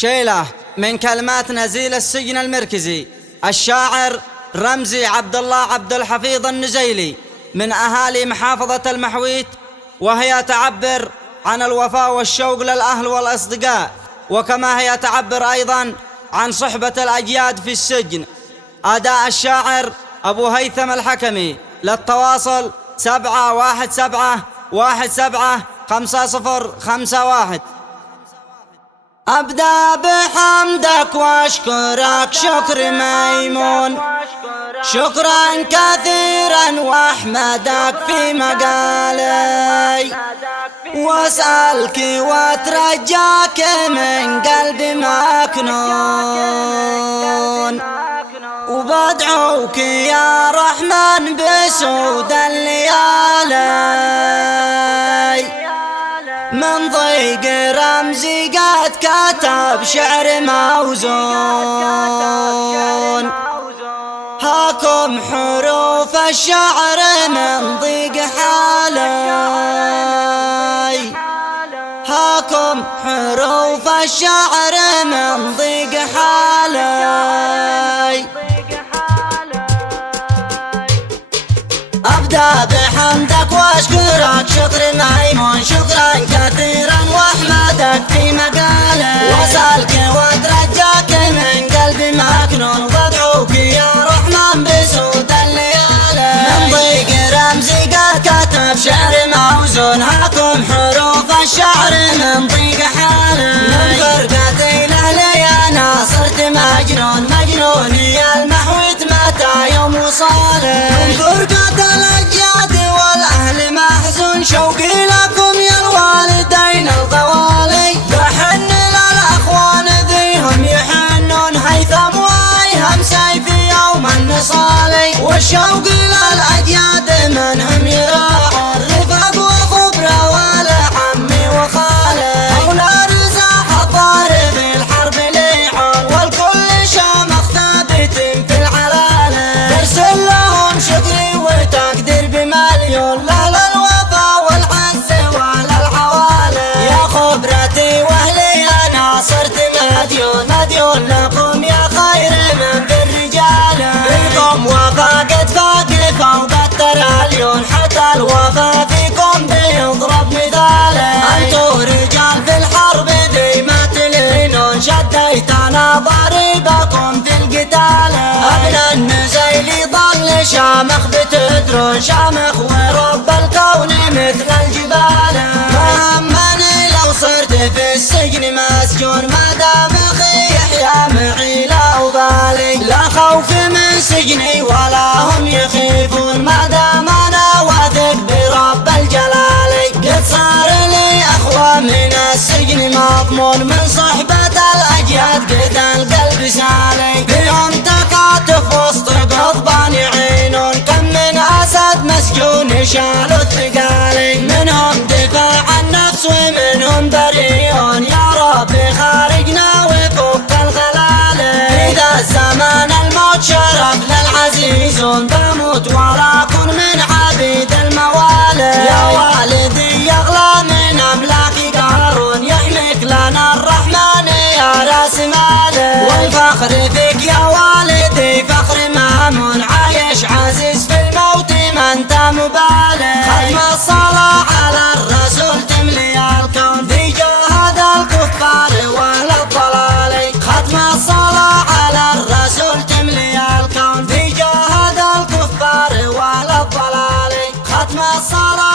شيلة من كلمات نزيل السجن المركزي الشاعر رمزي عبد الله عبد الحفيظ النزيلي من أهالي محافظة المحويت، وهي تعبر عن الوفاء والشوق للأهل والأصدقاء، وكما هي تعبر أيضا عن صحبة الأجياد في السجن. أداء الشاعر أبو هيثم الحكمي. للتواصل 717175051. أبدأ بحمدك وأشكرك شكر ميمون، شكرا كثيرا وأحمدك في مقالي، وأسألك وأترجاك من قلب مكنون، وبدعوك يا رحمن بسود الليالي. من ضيق رمزي قد كتب شعر موزون، هاكم حروف الشعر من ضيق حالي، هاكم حروف الشعر من ضيق حالي. أبدأ بحمدك وأشكرك شكر ميمون، شكرا كثيرا وأحمدك في مقالي، وأسألك وأترجاك من قلبي مكنون، وبدعوك يا رحمن بسود الليالي. من ضيق رمزي قد كتب شعر موزون، هاكم حروف الشعر من ضيق حالي. من فرقتي لأهلي أنا صرت مجنون، مجنوني المحويت متى يوم وصالي. من فرقة الأجياد والأهل محزون، شوقي لكم يا الوالدين الغوالي، بحن للأخوان ذيهم يحنون، هيثم وأيهم سيفي يوم النصالي، والشوق للأجياد منهم يراعون، رفق وخبرة ولعمي وخالي، أولاد رزاح الضارب الحرب ليعون، والكل شامخ ثابت في العلالي. برسل لهم شكري وتقدير بمليون، لا للوفا والعز ولا العوالي. يا خبرتي واهلي انا صرت مديون، مديون لكم يا خير من بالرجال، فيكم وفا قد فاق فوق التراليون، حتى الوفا فيكم بيضرب مثالي. انتو رجال في الحرب ذي ما تلينون، شديتنا ضريبكم في القتال. ابن النزيلي ظل شامخ بتدرون، شامخ ورب الكون مثل الجبال. ما همني لو صرت في السجن مسجون، ما دام اخي يحيى معي لا أبالي، لا خوف من سجني ولا هم يخيفون، ما دام انا واثق برب الجلال. قد صار لي اخوة من السجن مضمون، من صحبة الاجياد قد القلب سالي، بهم تقاتف وسط غضبان يعينون، كم من اسد مسجون شالوا الثقالي، منهم دفاع عن النفس ومنهم بريئون، يا رب خارجنا وفك الغلالي. اذا الزمان الموت شرف للعزيزون، بموت ولا اكون من عبيد الموالي. يا والدي يغلى من املاك قارون، يحميك لنا الرحمن يا راس مالي، والفخر فيك يا والدي فخر مامون، عايش عزيز في الموت ما انت مبالي. ختم الصلاة على الرسول تملي الكون، في جهاد الكفار واهل الضلال. ختم الصلاة على الرسول تملي الكون، في جهاد الكفار واهل الضلال. ختم الصلاة